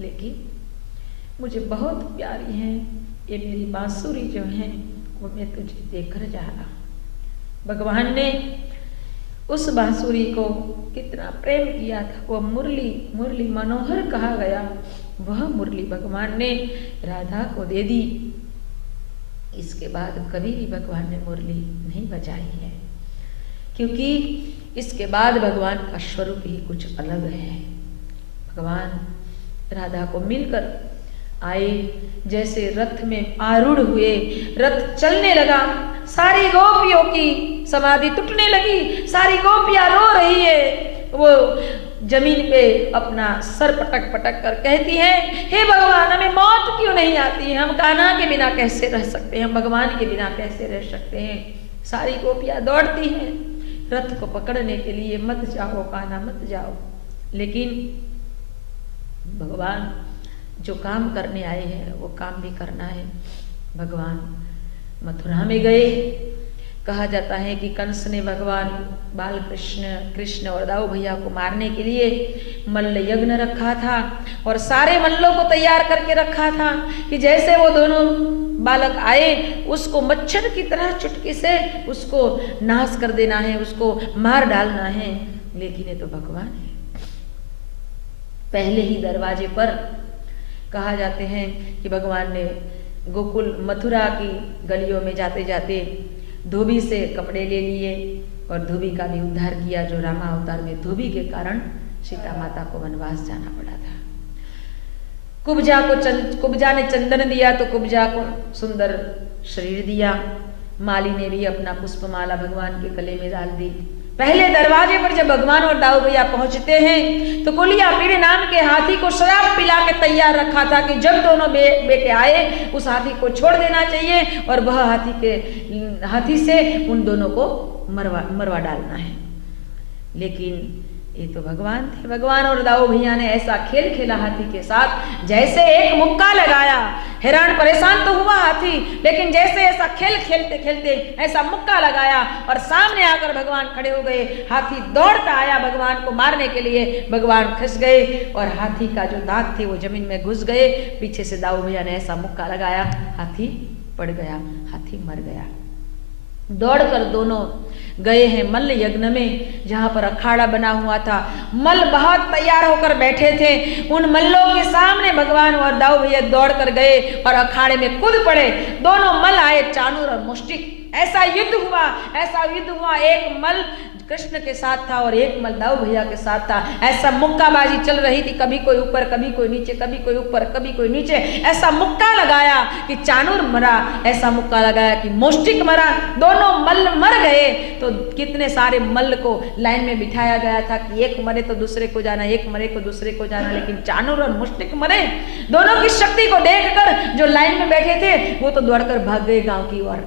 लेकिन मुझे बहुत प्यारी है ये मेरी बांसुरी जो है, वो मैं तुझे देकर जा रहा। भगवान ने उस बांसुरी को कितना प्रेम किया था, वो मुरली, मुरली मनोहर कहा गया, वह मुरली भगवान ने राधा को दे दी। इसके बाद कभी भी भगवान ने मुरली नहीं बजाई है, क्योंकि इसके बाद भगवान का स्वरूप ही कुछ अलग है। भगवान राधा को मिलकर आए, जैसे रथ में आरूढ़ हुए, रथ चलने लगा, सारी गोपियों की समाधि टूटने लगी, सारी गोपियां रो रही है। वो जमीन पे अपना सर पटक पटक कर कहती है, हे भगवान हमें मौत क्यों नहीं आती है, हम कान्हा के बिना कैसे रह सकते हैं, हम भगवान के बिना कैसे रह सकते हैं। सारी गोपियां दौड़ती हैं रथ को पकड़ने के लिए, मत जाओ कान्हा मत जाओ। लेकिन भगवान जो काम करने आए हैं वो काम भी करना है। भगवान मथुरा में गए, कहा जाता है कि कंस ने भगवान बाल कृष्ण और दाऊ भैया को मारने के लिए मल्ल यज्ञ रखा था और सारे मल्लों को तैयार करके रखा था कि जैसे वो दोनों बालक आए उसको मच्छर की तरह चुटकी से उसको नाश कर देना है, उसको मार डालना है। लेकिन ये तो भगवान है। पहले ही दरवाजे पर कहा जाते हैं कि भगवान ने गोकुल मथुरा की गलियों में जाते जाते धोबी से कपड़े ले लिए और धोबी का भी उद्धार किया, जो रामा अवतार में धोबी के कारण सीता माता को वनवास जाना पड़ा था। कुब्जा ने चंदन दिया तो कुब्जा को सुंदर शरीर दिया। माली ने भी अपना पुष्पमाला भगवान के गले में डाल दी। पहले दरवाजे पर जब भगवान और दाऊ भैया पहुंचते हैं तो कुलिया पीर नाम के हाथी को शराब पिला के तैयार रखा था कि जब दोनों बेटे आए उस हाथी को छोड़ देना चाहिए और वह हाथी से उन दोनों को मरवा डालना है। लेकिन ये तो भगवान थे। भगवान और दाऊ भैया ने ऐसा खेल खेला हाथी के साथ, जैसे एक मुक्का लगाया। हैरान परेशान तो हुआ हाथी, लेकिन जैसे ऐसा खेल खेलते खेलते ऐसा मुक्का लगाया और सामने आकर भगवान खड़े हो गए। हाथी दौड़ता आया भगवान को मारने के लिए, भगवान खस गए और हाथी का जो दांत थे वो जमीन में घुस गए। पीछे से दाऊ भैया ने ऐसा मुक्का लगाया, हाथी पड़ गया, हाथी मर गया। दौड़कर दोनों गए हैं मल्ल यज्ञ में, जहां पर अखाड़ा बना हुआ था। मल्ल बहुत तैयार होकर बैठे थे। उन मल्लों के सामने भगवान और दाऊ भैया दौड़ कर गए और अखाड़े में कूद पड़े। दोनों मल्ल आए, चाणूर और मुष्टिक। ऐसा युद्ध हुआ। एक मल्ल कृष्ण के साथ था और एक मल्ल दाऊ भैया के साथ था। ऐसा मुक्काबाजी चल रही थी, कभी कोई ऊपर कभी कोई नीचे, कभी कोई ऊपर कभी कोई नीचे। ऐसा मुक्का लगाया कि चाणूर मरा, ऐसा मुक्का लगाया कि मुष्टिक मरा। दोनों मल्ल मर गए तो कितने सारे मल्ल को लाइन में बिठाया गया था कि एक मरे तो दूसरे को जाना, एक मरे तो दूसरे को जाना। लेकिन चाणूर और मुष्टिक मरे। दोनों की शक्ति को देखकर जो लाइन में बैठे थे वो तो दौड़कर भाग गए गांव की ओर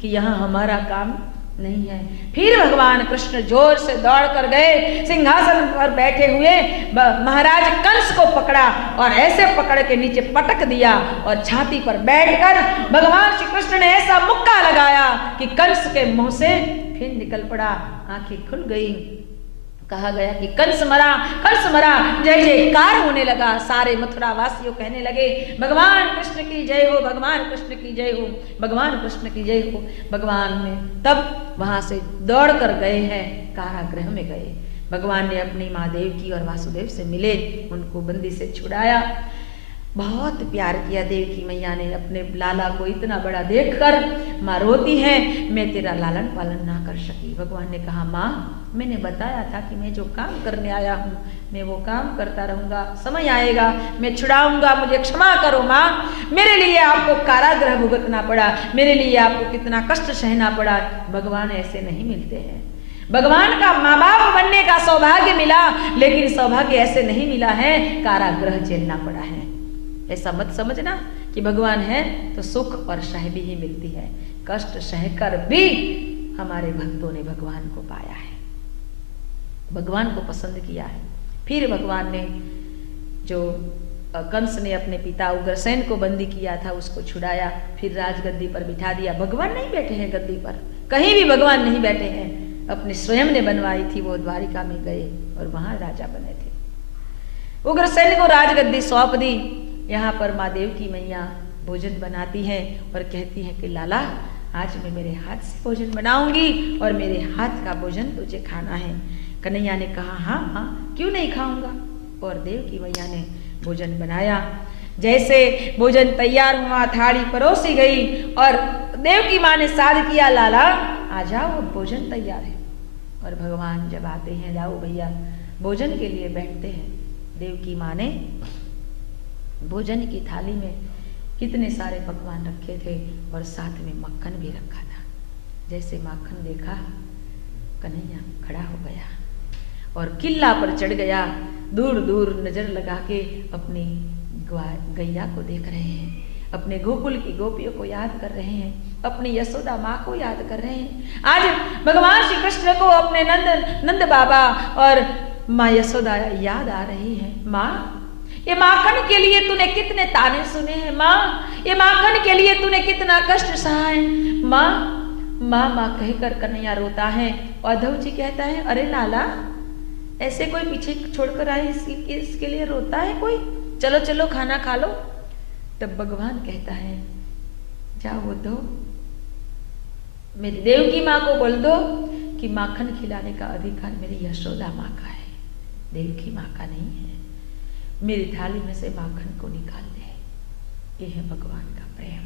कि यहाँ हमारा काम नहीं है। फिर भगवान कृष्ण जोर से दौड़ कर गए, सिंहासन पर बैठे हुए महाराज कंस को पकड़ा और ऐसे पकड़ के नीचे पटक दिया और छाती पर बैठकर भगवान श्री कृष्ण ने ऐसा मुक्का लगाया कि कंस के मुंह से फिर निकल पड़ा, आंखें खुल गई। कहा गया कि कंस मरा, जय जयकार होने लगा। सारे मथुरा वासियों कहने लगे भगवान कृष्ण की जय हो, भगवान कृष्ण की जय हो, भगवान कृष्ण की जय हो। भगवान ने तब वहां से दौड़ कर गए हैं, कारागृह में गए। भगवान ने अपनी माँ देवकी और वासुदेव से मिले, उनको बंदी से छुड़ाया। बहुत प्यार किया देवकी मैया ने अपने लाला को। इतना बड़ा देखकर माँ रोती है, मैं तेरा लालन पालन ना कर सकी। भगवान ने कहा माँ, मैंने बताया था कि मैं जो काम करने आया हूँ मैं वो काम करता रहूँगा, समय आएगा मैं छुड़ाऊंगा, मुझे क्षमा करो माँ। मेरे लिए आपको कारागृह भुगतना पड़ा, मेरे लिए आपको कितना कष्ट सहना पड़ा। भगवान ऐसे नहीं मिलते हैं। भगवान का माँ बाप बनने का सौभाग्य मिला, लेकिन सौभाग्य ऐसे नहीं मिला है, कारागृह झेलना पड़ा है। ऐसा मत समझना कि भगवान है तो सुख और शांति ही मिलती है। कष्ट सहकर भी हमारे भक्तों ने भगवान को पाया है, भगवान को पसंद किया है। फिर भगवान ने जो कंस ने अपने पिता उग्रसेन को बंदी किया था उसको छुड़ाया, फिर राजगद्दी पर बिठा दिया। भगवान नहीं बैठे हैं गद्दी पर, कहीं भी भगवान नहीं बैठे हैं। अपने स्वयं ने बनवाई थी, वो द्वारिका में गए और वहां राजा बने थे। उग्रसेन को राजगद्दी सौंप दी। यहाँ पर माँ देवकी मैया भोजन बनाती है और कहती है कि लाला आज मैं मेरे हाथ से भोजन बनाऊंगी और मेरे हाथ का भोजन तुझे खाना है। कन्हैया ने कहा हाँ हाँ क्यों नहीं खाऊंगा। और देवकी मैया ने भोजन बनाया। जैसे भोजन तैयार हुआ, थाली परोसी गई और देवकी माँ ने साध किया, लाला आ जाओ अब भोजन तैयार है। और भगवान जब आते हैं, जाओ भैया भोजन के लिए बैठते हैं। देवकी माँ ने भोजन की थाली में कितने सारे पकवान रखे थे और साथ में मक्खन भी रखा था। जैसे माखन देखा कन्हैया खड़ा हो गया और किला पर चढ़ गया। दूर दूर नजर लगा के अपनी गैया को देख रहे हैं, अपने गोकुल की गोपियों को याद कर रहे हैं, अपनी यशोदा माँ को याद कर रहे हैं। आज भगवान श्री कृष्ण को अपने नंद बाबा और माँ यशोदा याद आ रही है। माँ ये माखन के लिए तूने कितने ताने सुने हैं। माँ ये माखन के लिए तूने कितना कष्ट सहा है। माँ माँ माँ कहकर कन्हैया रोता है। उद्धव जी कहता है अरे लाला ऐसे कोई पीछे छोड़कर आए इसके लिए रोता है कोई, चलो चलो खाना खा लो। तब भगवान कहता है जाओ उद्धव मेरी देवकी माँ को बोल दो कि माखन खिलाने का अधिकार मेरी यशोदा माँ का है, देवकी माँ का नहीं है। मेरी थाली में से माखन को निकाल दे। यह है भगवान का प्रेम,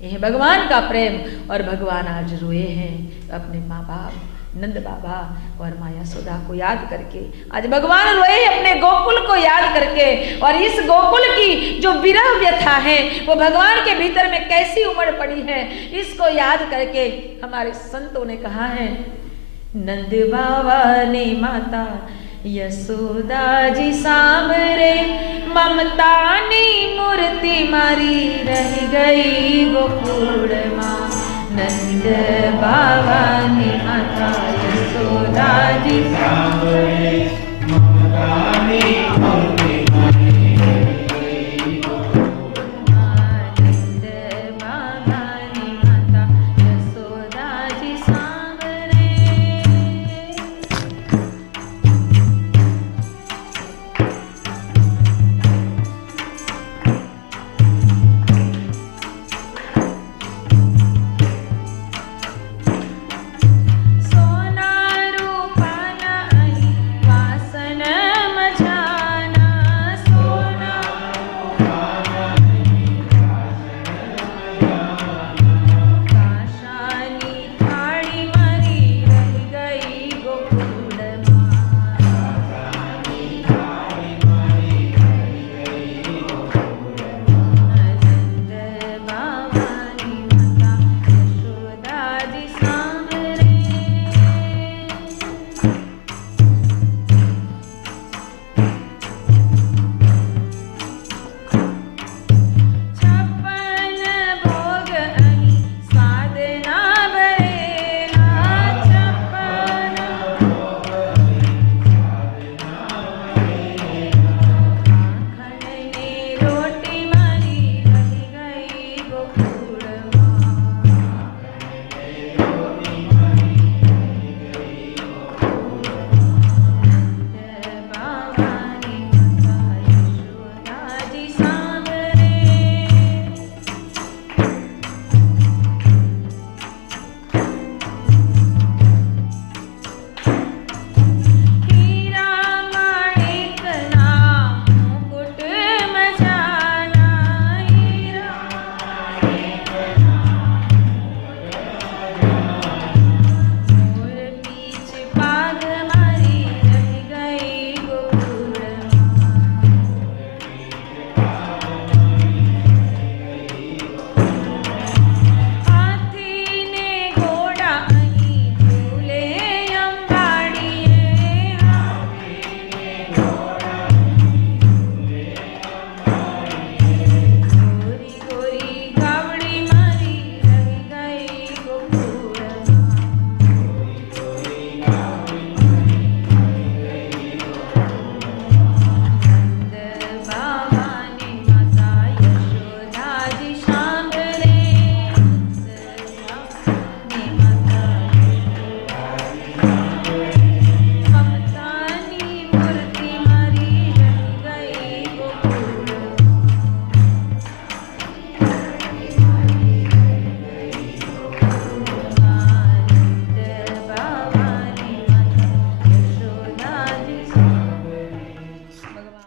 यह है भगवान का प्रेम। और भगवान आज रोए हैं अपने माँ बाप नंद बाबा और माँ यशोदा को याद करके। आज भगवान रोए अपने गोकुल को याद करके। और इस गोकुल की जो विरह व्यथा है वो भगवान के भीतर में कैसी उमड़ पड़ी है, इसको याद करके हमारे संतों ने कहा है नंद बाबा ने माता यशोदा जी सामरे ममता ने मूर्ति मारी रह गई गोकुल माँ। नंद बाबा ने माता यशोदा जी सामरे ममता ने